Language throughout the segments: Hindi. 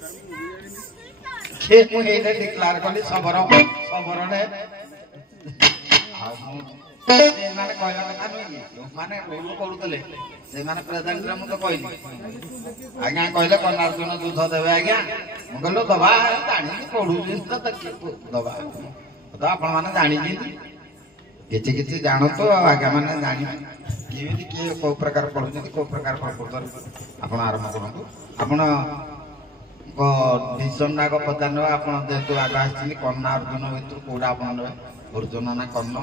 ସେ ମୁଁ ଏଇଟା ଡିକ୍ଲାର କଲି ସବରରେ ସେମାନେ କହିବା କଥା ନୁହେଁ କି ଯୋଉମାନେ ରୋଲ କରୁଥିଲେ ସେମାନେ ପ୍ରେସିଡେଣ୍ଟରେ ମୁଁ ତ କହିଲି ଆଜ୍ଞା କହିଲେ କର୍ଣ୍ଣାର୍ଜୁନ ଯୁଦ୍ଧ ଦେବେ ଆଜ୍ଞା ମୁଁ କହିଲି ଦବା ଜାଣିଛି ପଢୁଛି ତ ଦବା ତ ଆପଣମାନେ ଜାଣିଛନ୍ତି କିଛି କିଛି ଜାଣନ୍ତୁ ଆଉ ଆଜ୍ଞା ମାନେ ଜାଣିବେ କେମିତି କିଏ କୋଉ ପ୍ରକାର ପଢୁଛନ୍ତି କୋଉ ପ୍ରକାର ପ୍ରକୃତରେ ଆପଣ ଆରମ୍ଭ କରନ୍ତୁ ଆପଣ डिसीजन आग पचार ना आप जेहतु आग आसी कर्ण अर्जुन भर कौटा आप अर्जुन ना कर्ण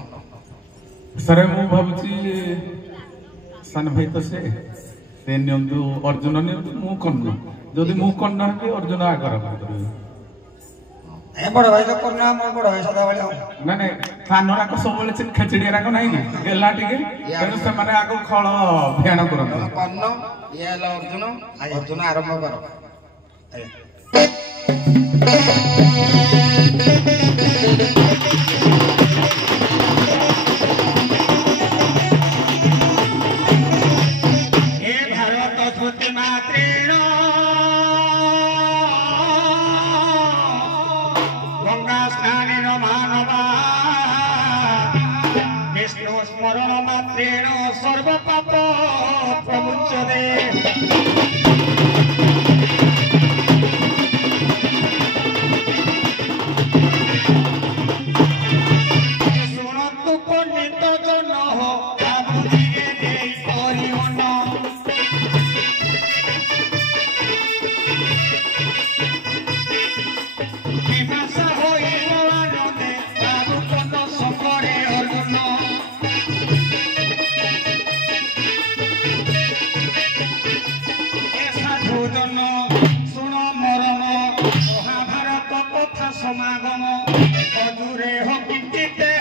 सर मु भावुची सान भाई तो से नियंतु अर्जुन नियंतु मु कर्ण जदि मु कर्ण हे अर्जुन आगर ए बड़ भाई तो कर्ण हम बड़ भाई सदा बेले ना ना खानो राक सब बेले चिन खचड़ी राक नाही कि गेला टिके तेनु से माने आगो खळ भेण करन कर्ण ये अर्जुन अर्जुन आरंभ करो स्मरण मात्रेण सर्व पाप प्रमुच्यते शुणतु पंडित जन हो समागम अधूरे हो किंचिते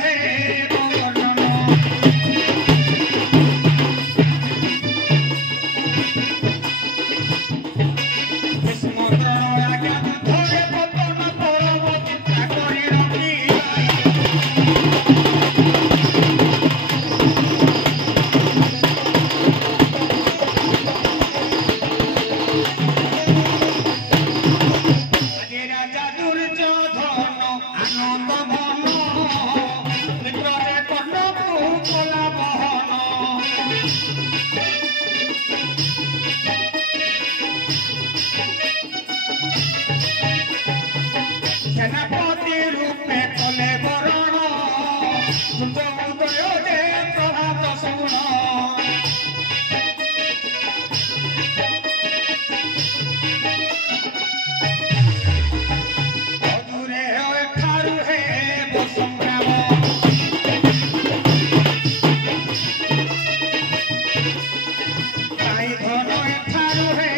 सेनापति रूपे कले बरण उदय दे प्रभात शुण अधूरे ठारू हे संग्राम काई धन ठारू हे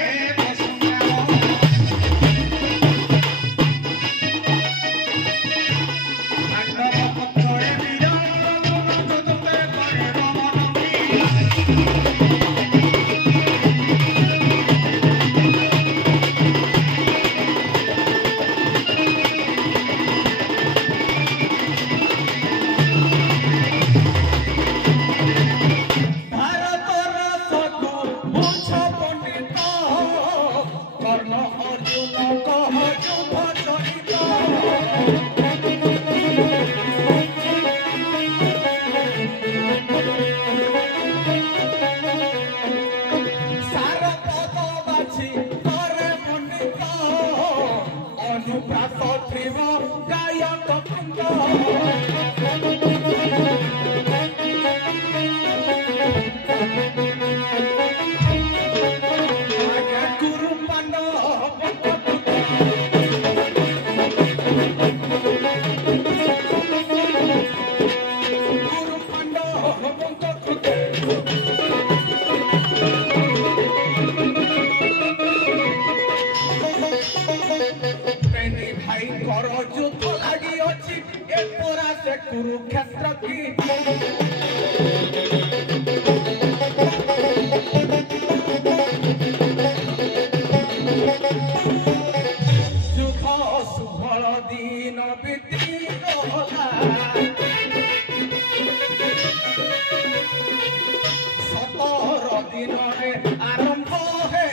कुरुक्षेत्र की शुभ शुभल दिन बीती गला सतर दिन आरंभ है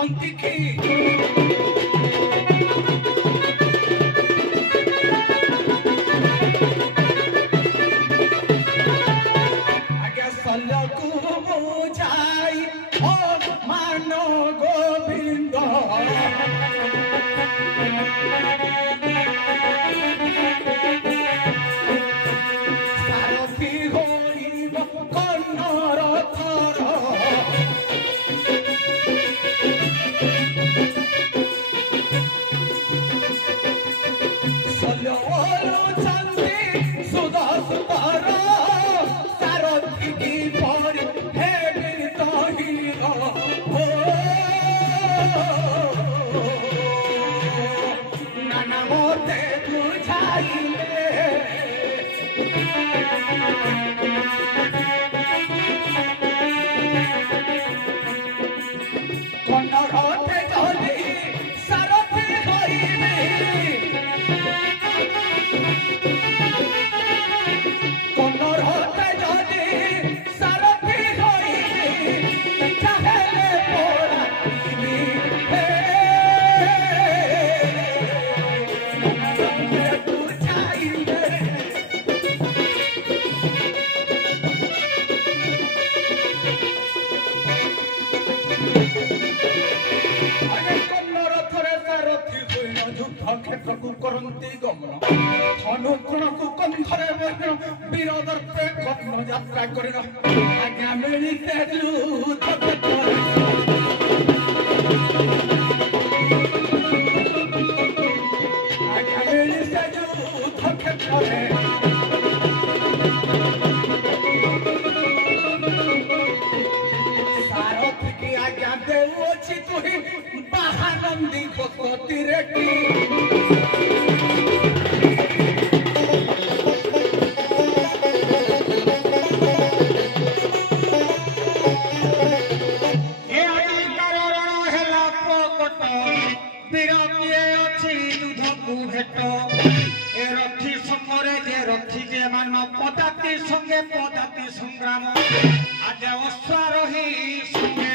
ଭାବନ୍ତି କି ଆଜ୍ଞା ଶଲ୍ୟକୁ ବୁଝାଇ ଓ ମାନ ଗୋବିନ୍ଦ ସାରଥି ହୋଇବ କର୍ଣ୍ଣର ଥର କ୍ଷେତ୍ରକୁ କରନ୍ତି ଗମନ ଅନୁକୂଳକୁ କଣ୍ଠରେ ବୀର ଦର୍ପେ କର୍ଣ୍ଣ ଯାତ୍ରା କରିନ ଆଜ୍ଞା ମିଳିତେ ଯୁଦ୍ଧ କ୍ଷେତ୍ରରେ ଆଜ୍ଞା ମିଳିତେ ଯୁଦ୍ଧ କ୍ଷେତ୍ରରେ ସାରଥିକି ଆଜ୍ଞା ଦେଉଅଛି ତୁହି ବାହାନନ୍ଦୀ ଘୋଷତିରେ পদাতি সঙ্গে পদাতি সংগ্রাম আজ অশ্বারোহী সঙ্গে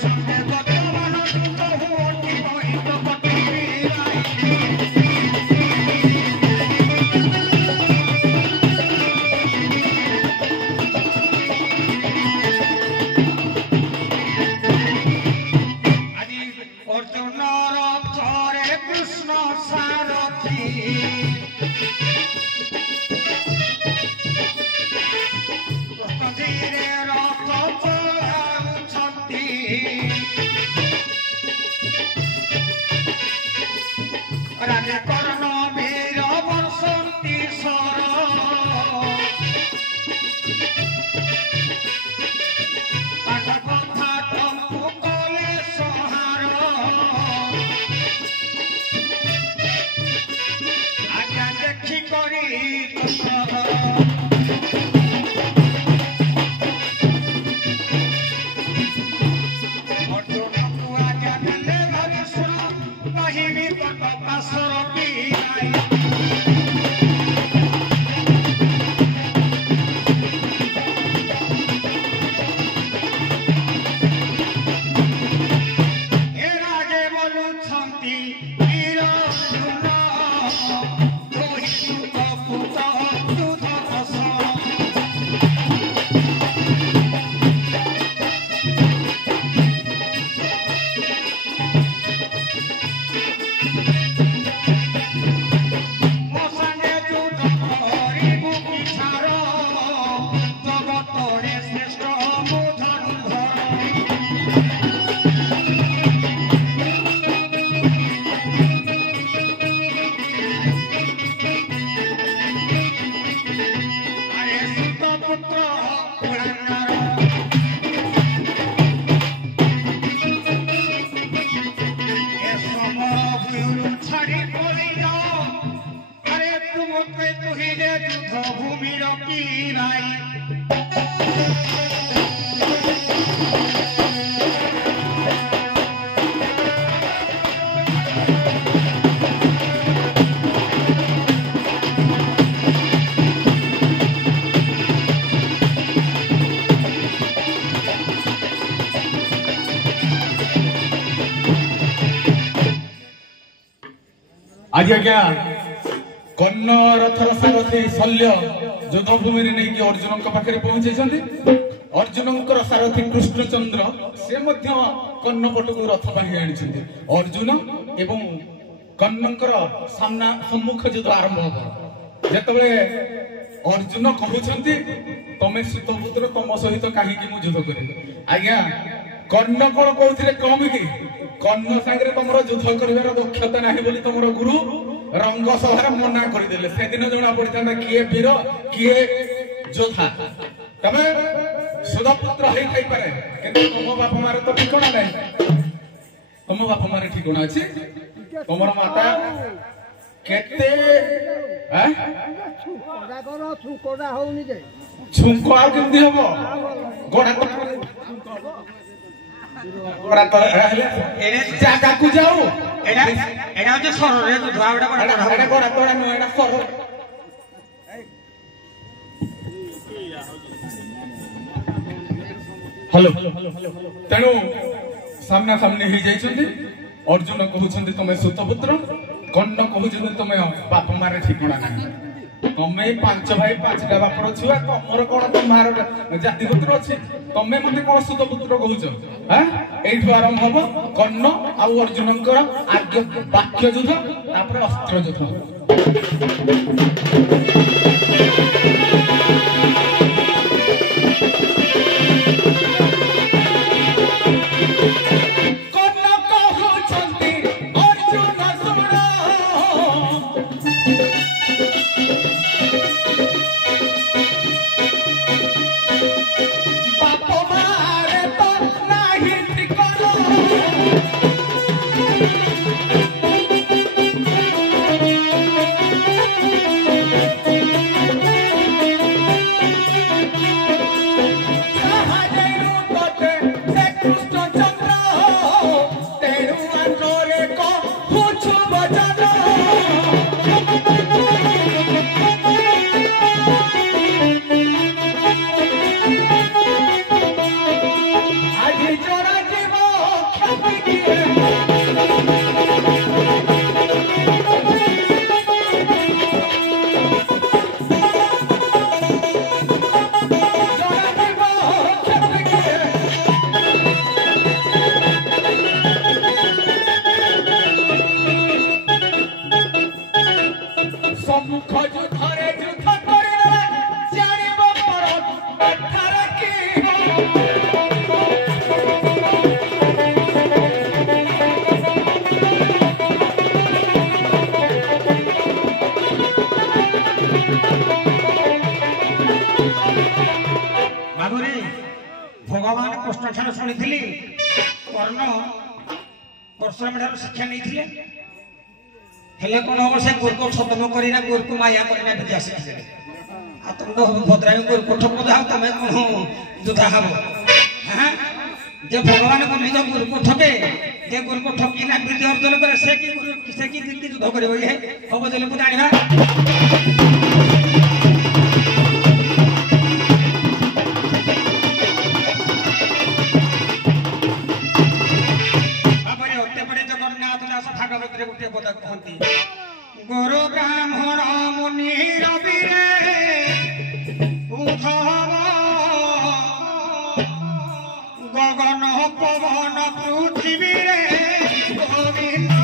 সঙ্গে বর্তমান आज आज्ञा कर्ण रथर सारथी शल्य युद्ध भूमि नहीं कि अर्जुन पाखे पहुंचे अर्जुन सारथी कृष्णचंद्र से कर्ण पटक रथ बाही आनी अर्जुन एवं कर्ण सामना सम्मुख युद्ध आरंभ हो जिते अर्जुन कहते तमें सुतपुत्र तुम सहित कहीं युद्ध कर आज्ञा कर्ण कौन कहते कम कि कर्ण सागर तुम युद्ध कर दक्षता ना बोली तुम गुरु रंग सभा मना करदे से दिन जना पड़ता किए वीर किए योद्धा तमें सुतपुत्र हो पारे कि तुम बापा मार तो ठिकाना ना तुम बापा मार ठिकाना अच्छी तुम माता केते छुंक आ केमती हम गोड़ा गोड़ा तो जागा को जाऊ एडा जो सर रे तो धुआवडा गोड़ा तोड़ा नो एडा सर हेलो तेणु सामना सामने हो जाइछन्ती अर्जुन कहउछन्ती तमे सुतपुत्र कर्ण कहउछन्ती तमे बाप मारे ठिकाना नाही तमे पांच भाई पांचटा बापर छुआ तमर कोन तमार जाति पुत्र अछि तमे मते कोन सुतपुत्र कहउछ हां एठु आरंभ हबो कर्ण आ अर्जुनकर आज्ञा वाक्य युद्ध तापर अस्त्र युद्ध भगवान कृष्ण ठार शुणी कर्ण परशुराम ठार शिक्षा नहीं हेले कौन हम से गुरु को खत्म करना गुरु को माया करना विद्या शिखी आ तुम तो भद्रामी गुरु को ठक जाओ तुम कौन युद्धा हम जे भगवान को निज गुरु को ठके जे गुरु को ठकी ना विद्या अर्जन करे से की गुरु से की युद्ध करियो हे हम जले को जानिबा गुरु ब्राह्मण मुनि रवि उद्धव गगन पवन पृथ्वी गोविंद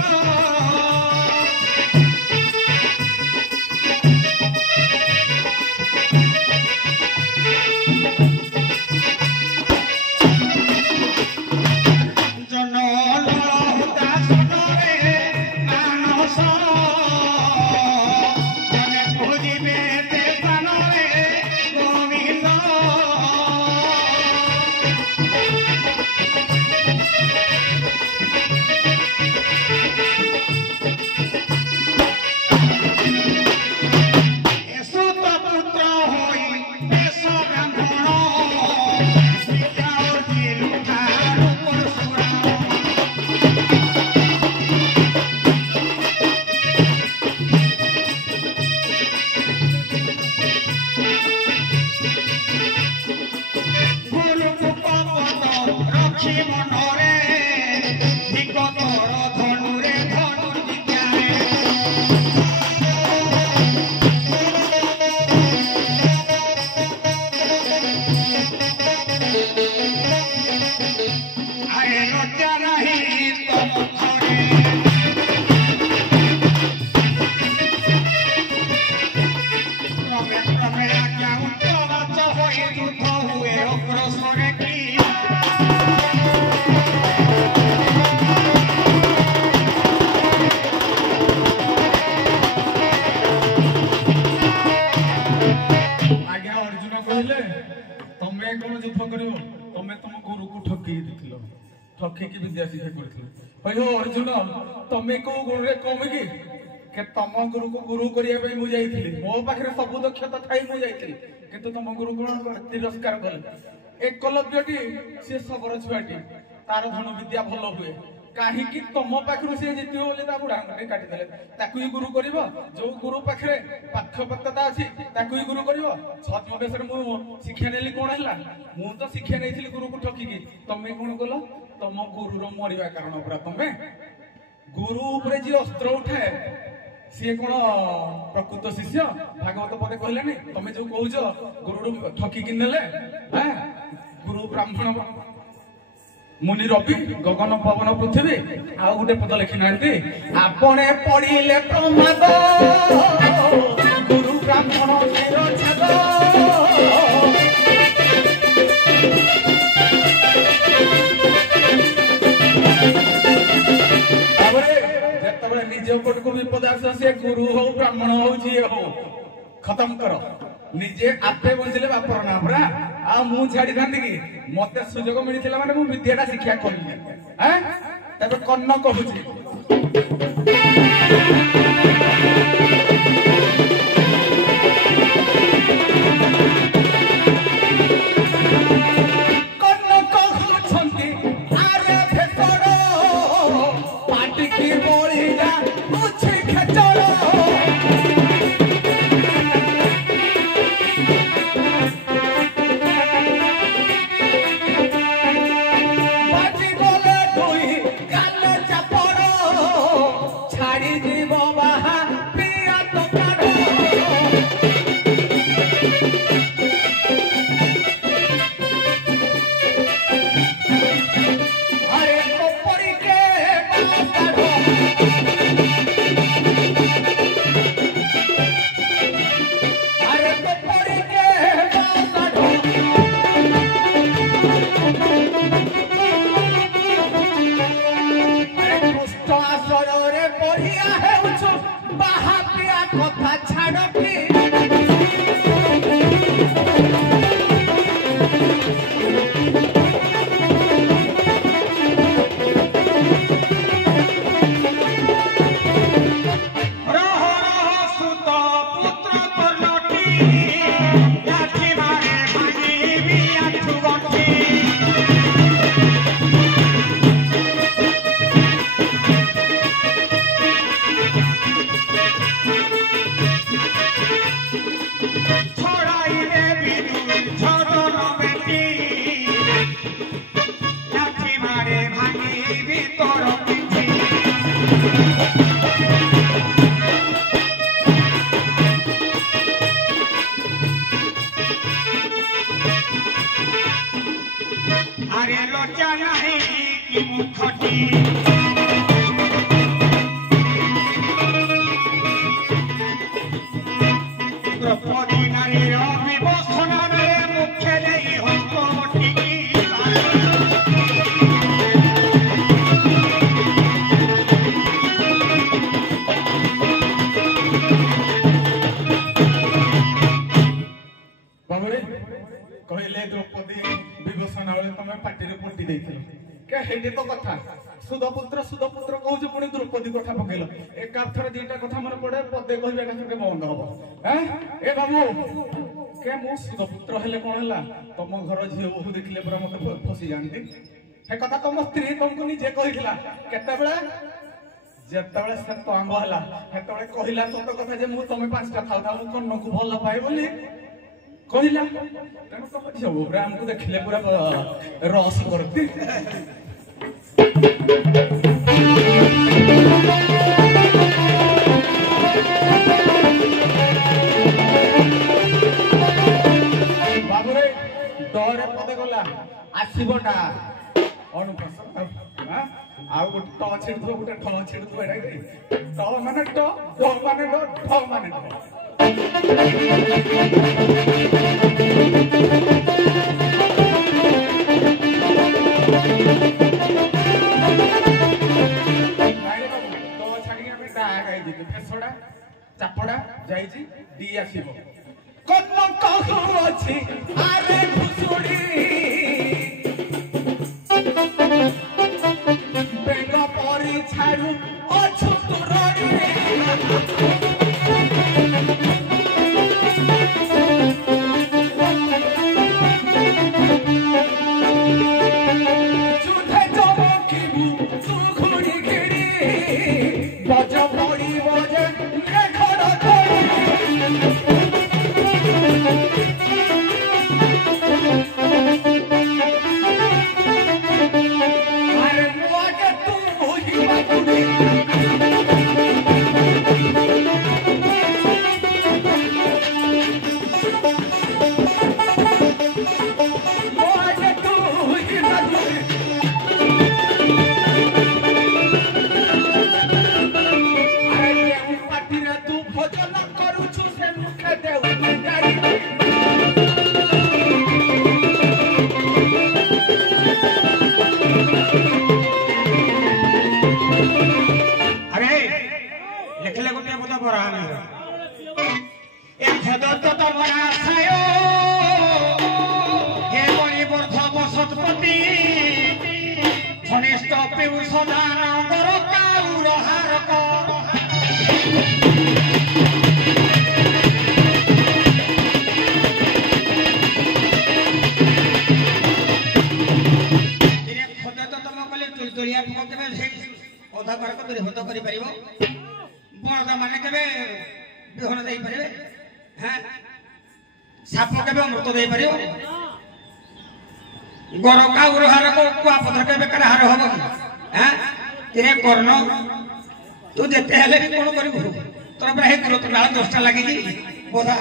କରିବ ତମେ ତମ ଗୁରୁକୁ ଠକି ଦେଇଥିଲ ଠକିକି ବିଦ୍ୟା ଶିକ୍ଷା କରିଥିଲ କହିବ ଅର୍ଜୁନ ତମେ କୋଉ ଗୁରୁରେ କମ କି ତମ ଗୁରୁକୁ ଗୁରୁ କରିବା ପାଇଁ ମୁଁ ଯାଇଥିଲି ମୋ ପାଖରେ ସବୁ ଦକ୍ଷତା ଥାଇ ମୁଁ ଯାଇଥିଲି କିନ୍ତୁ ତମ ଗୁରୁ କଣ ତିରସ୍କାର କଲେ ଏକଲବ୍ୟଟି ସେ ଶବର ଛୁଆଟି ତାର ଧନୁ ବିଦ୍ୟା ଭଲ ହୁଏ କାହିଁକି ତମ ପାଖରୁ ସେ ଜିତିବ ବୋଲି ତା ବୁଢାଙ୍କୁ କାଟିଦେଲେ ତାକୁ ହିଁ ଗୁରୁ କରିବ ଯୋଉ ଗୁରୁ ପାଖରେ ପାଠ୍ୟପକ୍ତା ଅଛି ତାକୁ ହିଁ ଗୁରୁ କରିବ ଛଦ୍ମବେଶରେ ମୁଁ ଶିକ୍ଷା ନେଲି କଣ ହେଲା ମୁଁ ତ ଶିକ୍ଷା ନେଇଥିଲି ଗୁରୁକୁ ଠକିକି ତମେ କଣ କଲ ତମ ଗୁରୁର ମରିବା କାରଣ ପୁରା ତମେ ଗୁରୁ ଉପରେ ଯିଏ ଅସ୍ତ୍ର ଉଠାଏ ସିଏ କଣ ପ୍ରକୃତ ଶିଷ୍ୟ ଭାଗବତ ପଦେ କହିଲେନି ତମେ ଯୋଉ କହୁଛ ଗୁରୁ ଠକିକି ନେଲେ ଗୁରୁ ବ୍ରାହ୍ମଣ मुनि रवि गगन पवन पृथ्वी आउ गोटे पद लिखि नांती आपणे पढ़िले प्रमाद गुरु ब्राह्मण शिरोच्छेद जेतबे निज उपट को विपद आस से गुरु हो ब्राह्मण हो जी हो खत्म करो निजे आपे बंचिले बापर ना परा आ मु छाड़ी थांती कि मते सुजोग मिलिथिला माने मु विद्याटा शिक्षा करली हैं तबे कन्न कहूची कन्न कहूछंती आरे फेसरो पाटी की बोली जा मुछि खेचरो कहले द्रौपदी विभूषण बेले तुम पार्टी पुंटी देथिल के हेडी तो कथा सुधपुत्र कहूछ पुणी द्रौपदी कथा पकेल एक थर दीटा कथा मन पड़े पदे कहबे के बंद हबो हैं ए बाबू के मु सुधपुत्र हेले कोन हला तुम घर झियो बहु देखले पूरा मते फसी जानती हे कथा तुम स्त्री तुमको निजे कहिला केते बेला जेतेबेले से तो आंब हला हेतेबेले कहिला सत कथा जे मु तुम पांचटा खाउ था मु कन्न को भल पाए बोली कहिला तेनु तुम झियो पूरा हमको देखले पूरा रस करती बाबुरे डरे पदे गला आसीबटा अनुप्रसन्न आउ गोटे ट छिड़थो गोटे ठ छिड़थो एडा कि ट माने ट ड माने ड ठ माने ठ फेसड़ा चापड़ा जाइछि डी आसीबो कन्न कहू अछि आरे घुसुड़ी गोटे पद बराह ए भदत तमरा सायो ये बड़ी वर्ध बसतपति घनिष्ठ पेउ सदान कर काउर हारक दिने भदत तम कले तुलतुलिया फक केबे अधा कारक तरी हद करि परिबो बळद माने केबे बिहन देई परिबे हां साप केबे अमृत देई परिबो गर काउर हार को कुआ पत्थर केबे कर हार होबो हां तिरे कर्ण तू जेते हेले भी कोन करिबो तोर बहे गुरु तो डाल 10टा लागि जी बोधा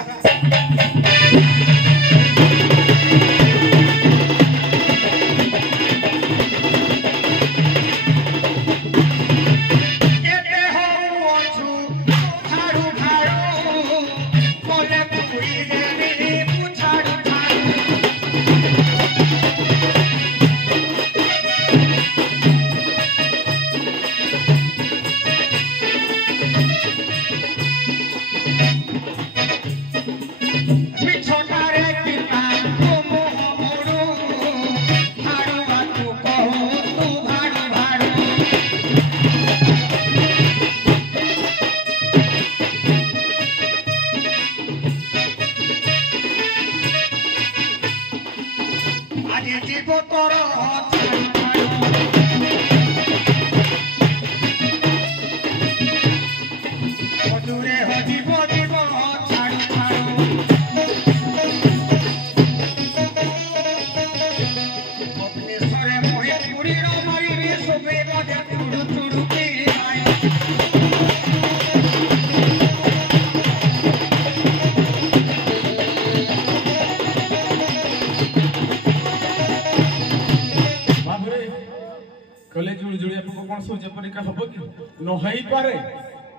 सूर्य परीक्षा हम कि नई पारे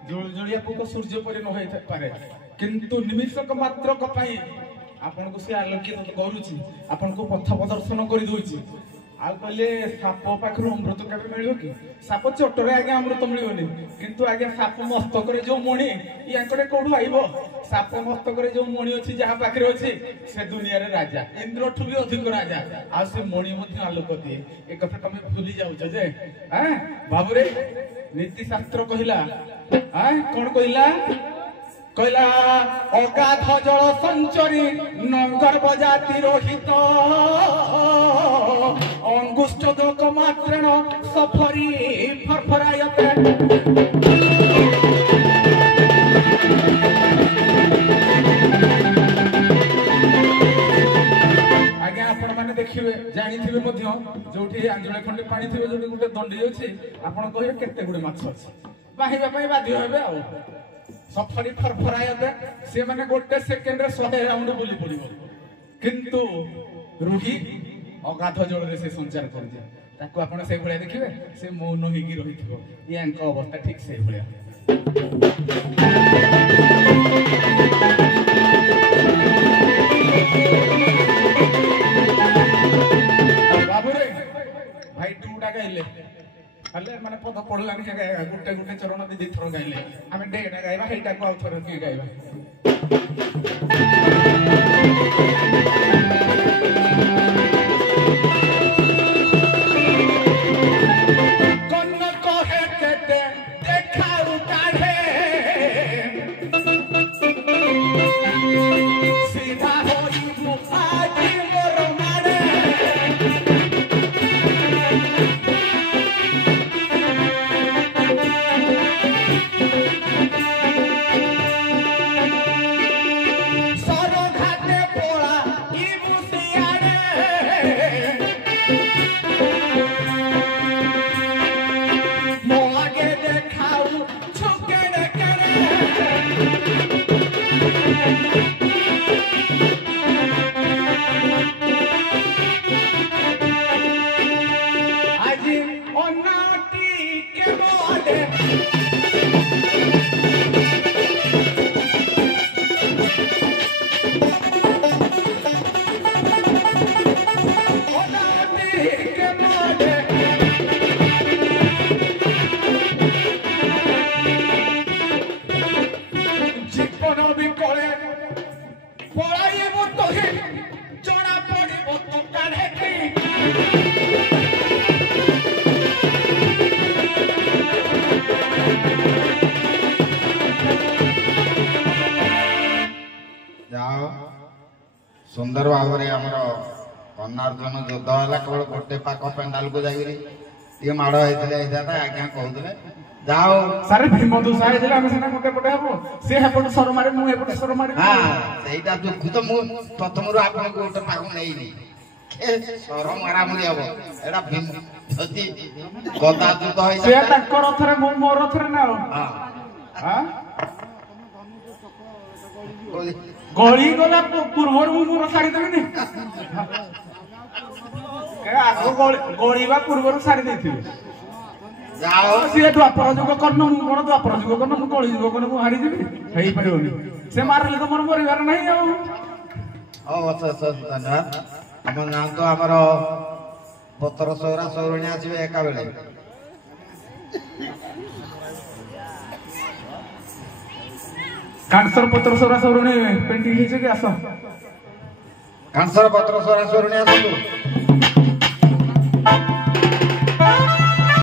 जोड़िया पोक सूर्य परी नई पारे किंतु निमिषक मात्र आपन को से आलोकित करूची आपन को पथ प्रदर्शन कर दोची आ कहले साप पाखरु अमृत केबे मिलियो कि साप चोटरे आगे अमृत मिलियोनी किंतु आगे साप मस्तक रे जो मणि याकडे कोडू आइबो साप मस्तक रे जो मणि अछि जहा पाखरे अछि से दुनिया रे राजा इंद्र ठु भी अधिक राजा आ से मणि मध्ये आलोक दिए एक कथा तमे भूली जाउछ जे हैं बाबूरे नीति शास्त्र कहिला हैं कोन कहिला कहला अगाध जल संचरी नंगर बजाति रोहित अंगुष्ठ दोक मात्रेण सफरी फरफरायते आगे आपण माने देखिबे जानिथिबे मध्य जोठी आंजळे खंडे पानी थिबे जोठी गुटे दंडी अछि आपण कहिबे केते गुडे माछ अछि बाहिबा पई बाध्य हेबे आ सफरी फरफरायते से माने गोटे सेकेंड रे 100 राउंड बुली पड़िबो किंतु रुही अगाध जल रे से संचार कर दिया ताको आपण से भलिया देखिबे से मौन होगी रहिथिबो यानक अवस्था ठीक से भलिया बाबू रे भाई टूटा गाइले हल्ले माने पद पडलानी जगह गुटे गुटे चरण दी थरो गाइले हमें डेटा गाइबा हेटा को आउथर की गाइबा कन्न कहे केते देखाउ काढे सीधा होई मुखाजी मोर मारे ଜୀବନ ବିକଳେ ପଳାଇବ ତୋହି ଜଣା ପଡ଼ିବ ତ କାଢ଼େ ଯାଅ ସୁନ୍ଦର ଭାବରେ ଆମର କର୍ଣ୍ଣାର୍ଜୁନ ଯୁଦ୍ଧ ହେଲା କେବଳ ଗୋଟେ ପାଖ ପେଣ୍ଡାଲକୁ ଯାଇକିରି ଟିକେ ମାଡ଼ ହେଇଥିଲେ ହେଇଥାନ୍ତା ଆଜ୍ଞା କହୁଥିଲେ ଯାଅ ସାର୍ ଭୀମ ଦୋଷା ହେଇଥିଲେ ଆମେ ସିନା ଗୋଟେ ପଟେ ହବ ସେ ହେପଟେ ସର ମାରେ ମୁଁ ଏପଟେ ସର ମାରେ ସେଇଟା ଦୁଃଖ ତ ମୁଁ ପ୍ରଥମରୁ ଆପଣଙ୍କୁ ଗୋଟେ ପାଖ ନେଇନି ସର ମରାମରି ହବ ଏଇଟା ଯଦି ଗଦା ଯୁଦ୍ଧ ସେ ହେଇଥିଲା ତାଙ୍କ ରଥରେ ମୁଁ ମୋ ରଥରେ ନା ଗଳି ଗଲା ପୂର୍ବରୁ ମୁଁ ମୋର ଛାଡିଦେବିନି ଆଗ ଗଳିବା ପୂର୍ବରୁ ଛାଡି ଦେଇଥିଲି ଯାଅ ସିଏ ଦ୍ୱାପର ଯୁଗ କର୍ଣ୍ଣ ମୁଁ କଣ ଦ୍ୱାପର ଯୁଗ କର୍ଣ୍ଣ ମୁଁ କଳି ଯୁଗ କର୍ଣ୍ଣ ମୁଁ ହାରିଯିବି ହେଇପାରିବନି ସେ ମାରିଲେ ତ ମୋର ମରିବାର ନାହିଁ ଆଉ ହଉ ଧନ୍ୟବାଦ ଆପଣ ଯାଆନ୍ତୁ ଆମର ପତର ସୌରା ସୌରଣୀ ଆସିବେ ଏକା ବେଳେ କାଂସର ପତ୍ର ସରା ସରୁଣି ପେଣ୍ଟିଂ ହେଇଛି କି ଆସ କାଂସର ପତ୍ର ସୌରା ସୌରଣୀ ଆସନ୍ତୁ